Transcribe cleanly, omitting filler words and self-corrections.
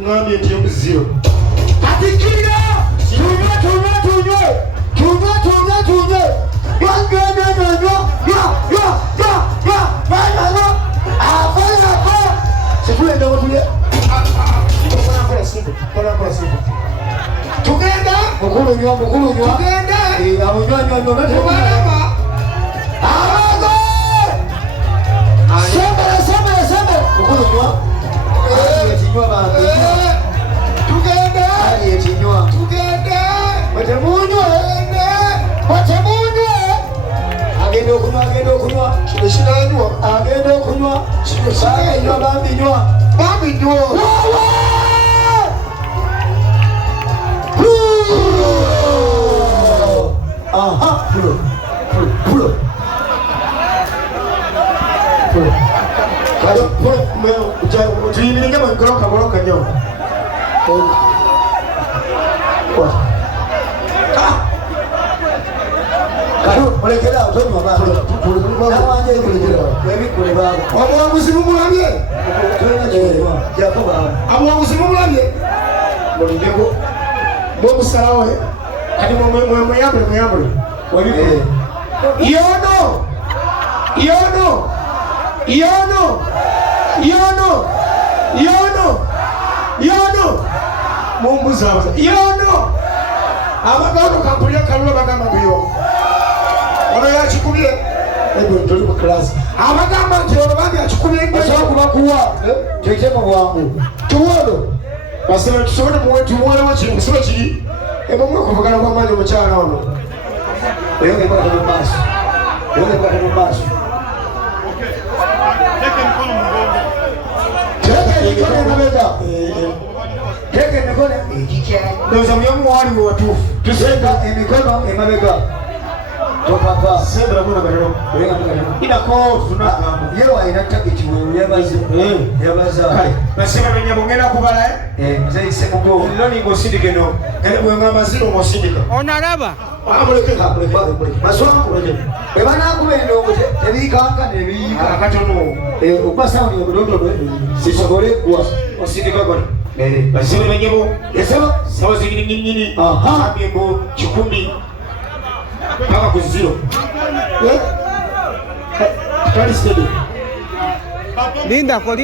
ngambye nti zero atikira tunywe tugenda mukulunywa tugenda abonywanywanywa Sembe mukulunywa tugenda watemunywe agenda okunywa kino kinanywa agenda okunywa kino bambinywa aha pulo tuyimirenge mugoloka nyo obuwanguzi bumulabye obuwanguzi bumulabye mulindeko bwomusalawe kati mweyambule yono mumbuzabuza yono abagano kampulira kalula bagamba buyo ono yakikubye ego tuli mu class abagamba nti ono bandi akikubye asobola kubakuwa tekitema bwangu tuwono basema tusobole muwetuwolewo kiri musobe kiri ebamwe kuvugana kwamaanyi omukyala ono eyongekwata mu maaso teke emikono ndoza muyomuwali watuufu tusenga emikono emabega topapa sembera muna gatero inako tunagamba yewa ina tageti yabaza kale basema benya bongera kubala mzee semugo loni ngosindike no kale bwengamba ziro ngosindika onaraba amuleke maswaka kuleje ebana kubendo ngote tebikanga nebika akatono okubasa oli obudodo sisogole kwa osindika kwa basema benyebo yesema sawa zingini nyini aha ambo 10 mpaka ku zero kali steady linda ko